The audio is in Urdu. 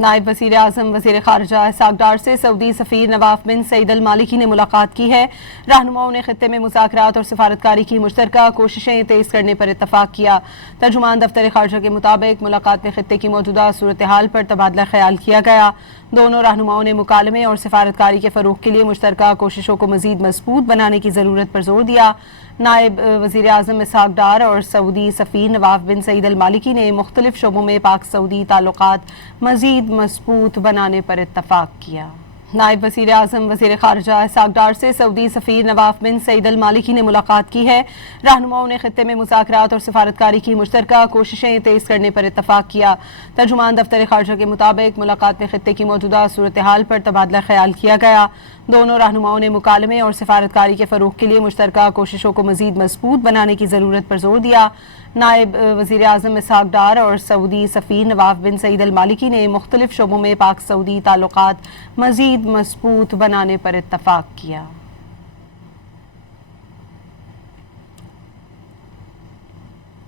نائب وزیر اعظم وزیر خارجہ اسحاق ڈار سے سعودی سفیر نواف بن سعید المالکی نے ملاقات کی ہے۔ رہنماؤں نے خطے میں مذاکرات اور سفارتکاری کی مشترکہ کوششیں تیز کرنے پر اتفاق کیا۔ ترجمان دفتر خارجہ کے مطابق ملاقات میں خطے کی موجودہ صورتحال پر تبادلہ خیال کیا گیا۔ دونوں رہنماؤں نے مکالمے اور سفارتکاری کے فروغ کے لیے مشترکہ کوششوں کو مزید مضبوط بنانے کی ضرورت پر زور دیا۔ نائب وزیر اعظم اسحاق ڈار اور سعودی سفیر نواف بن سعید المالکی نے مختلف شعبوں میں پاک سعودی تعلقات مزید مضبوط بنانے پر اتفاق کیا۔ نائب وزیر اعظم وزیر خارجہ اسحاق ڈار سے سعودی سفیر نواف بن سعید المالکی نے ملاقات کی ہے۔ رہنماؤں نے خطے میں مذاکرات اور سفارتکاری کی مشترکہ کوششیں تیز کرنے پر اتفاق کیا۔ ترجمان دفتر خارجہ کے مطابق ملاقات میں خطے کی موجودہ صورتحال پر تبادلہ خیال کیا گیا۔ دونوں رہنماؤں نے مکالمے اور سفارتکاری کے فروغ کے لیے مشترکہ کوششوں کو مزید مضبوط بنانے کی ضرورت پر زور دیا۔ نائب وزیر اعظم اسحاق ڈار اور سعودی سفیر نواف بن سعید المالکی نے مختلف شعبوں میں پاک سعودی تعلقات مزید مضبوط بنانے پر اتفاق کیا۔